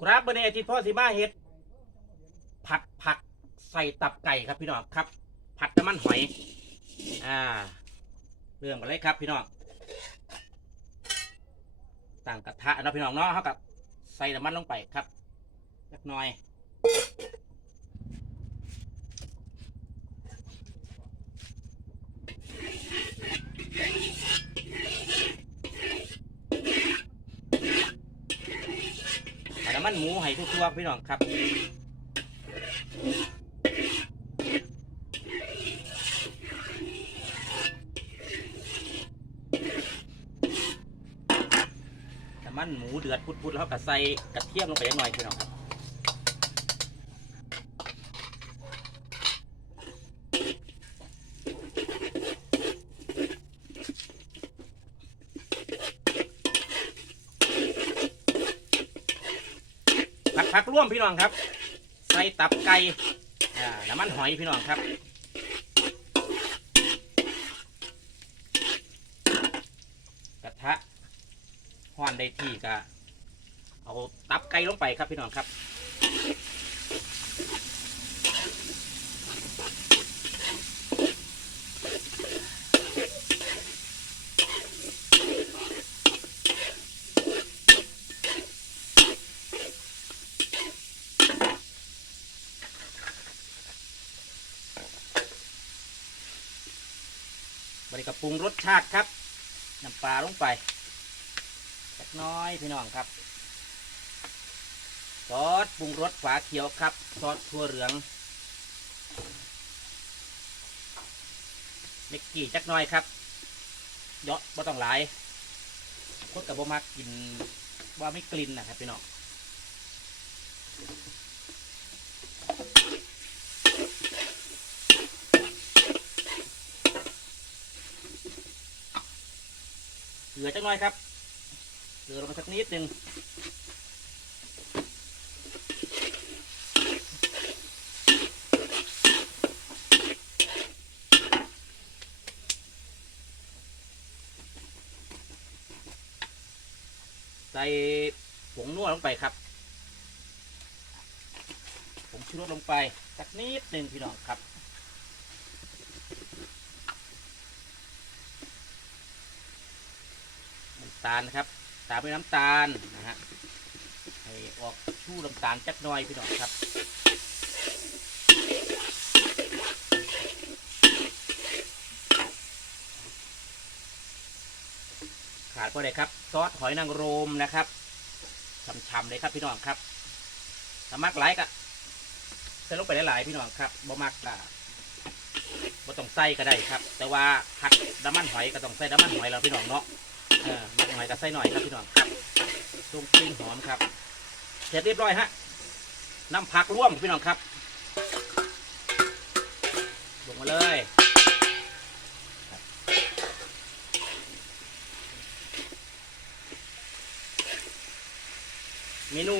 ครับวันนี้อาทิตย์พ่อสีมาเฮ็ด ผัดผักใส่ตับไก่ครับพี่น้องครับ ผัดน้ำมันหอย อ่า เรื่องกันเลยครับพี่น้องตั้งกระทะเนาะพี่น้องเนาะเขากับใส่น้ำมันลงไปครับเล็กน้อย เอาน้ำ มันหมูให้ทั่วๆพี่น้องครับแต่มันหมูเดือดพุดๆแล้วก็ใส่กระเทียมลงไปเล็กน้อยพี่น้องครับ ผักร่วมพี่น้องครับ ใส่ตับไก่น้ำมันหอยพี่น้องครับกระทะห้อนได้ที่ก็เอาตับไก่ลงไปครับพี่น้องครับ บริกับปรุงรสชาติครับน้ำปลาลงไปเล็กน้อยพี่น้องครับ ซอสปรุงรสฝาเขียวครับ ซอสทั่วเหลืองเล็กกี่จักน้อยครับเยอะบ่ต้องหลายคนกับบ่มักกินว่าไม่กลิ่นนะครับพี่น้อง เกลือจักน่อยครับเกลือลงไปสักนิดหนึ่งใส่ผงนวดลงไปครับผงชูรสลงไปสักนิดหนึ่งพี่น้องครับำตาลนะครับ ตามด้วยน้ำตาลนะฮะให้ออกชู่น้ำตาลจักหน่อยพี่น้องครับขาดก็ได้ครับซอสหอยนางรมนะครับช่ำๆเลยครับพี่น้องครับถ้ามักหลายก็ใส่ลงไปหลายๆพี่น้องครับบ่มักก็บ่ต้องใส่ก็ได้ครับ แต่ว่าผัดน้ำมันหอยก็ต้องใส่น้ำมันหอยแล้วพี่น้องเนาะ ออมักหน่อยกับไส้หน่อยครับพี่น้องครับตรงกลิ้งหอมครับเสร็จเรียบร้อยฮะน้ำผักร่วมพี่น้องครับลงมาเลยเมนู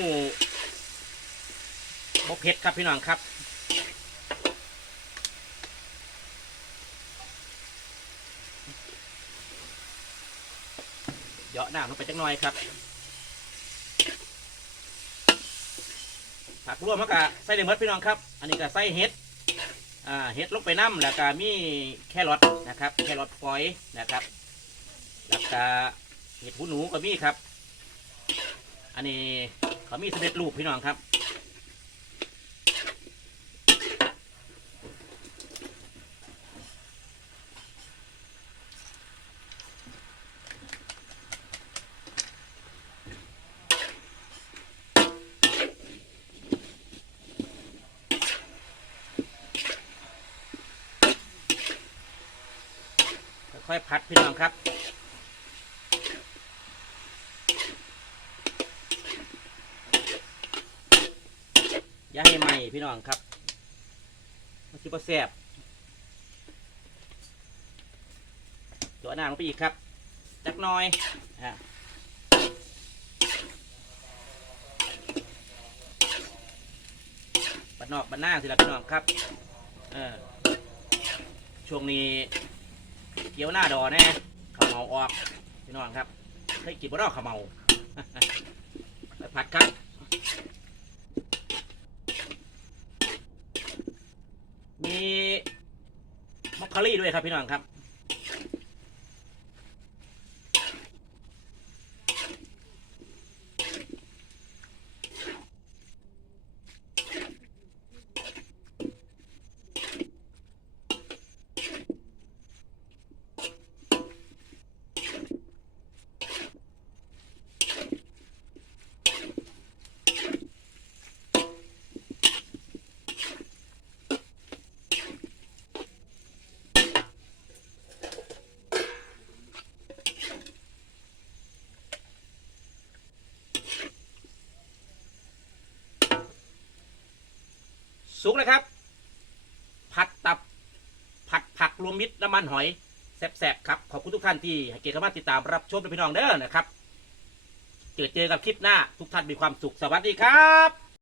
บกเผ็ดครับพี่น้องครับ เหยาะน้ำลงไปจักหน่อยครับผักรวมมันก็ใส่ได้หมดพี่น้องครับ อันนี้ก็ใส่เห็ดอ่าเห็ดลงไปน้ำแล้วก็มีแครอทนะครับ แครอทฟอยนะครับแล้วก็เห็ดหูหนูก็มีครับ อันนี้เขามีสำเร็จรูปพี่น้องครับ ค่อยพัดพี่น้องครับ อย่าให้ไหมพี่น้องครับมันคือปลาแสบตัวหน้าลงไปอีกครับ จักหน้อยฮะบัดนอกบัดหน้าสิละพี่น้องครับ เออช่วงนี้ กี๊ยวหน้าดอแน่ข้าเมาออกพี่น้องครับเคยกินบ่ดอข้าเมาไปผัดครับมีมอคคารี่ด้วยครับพี่น้องครับ สุกนะครับ ผัดตับ ผัดผักรวมมิตรน้ำมันหอยแซบๆครับ ขอบคุณทุกท่านที่ให้เกียรติเข้ามาติดตามรับชมเป็นพี่น้องเด้อนะครับ เจอเจอกับคลิปหน้าทุกท่านมีความสุขสวัสดีครับ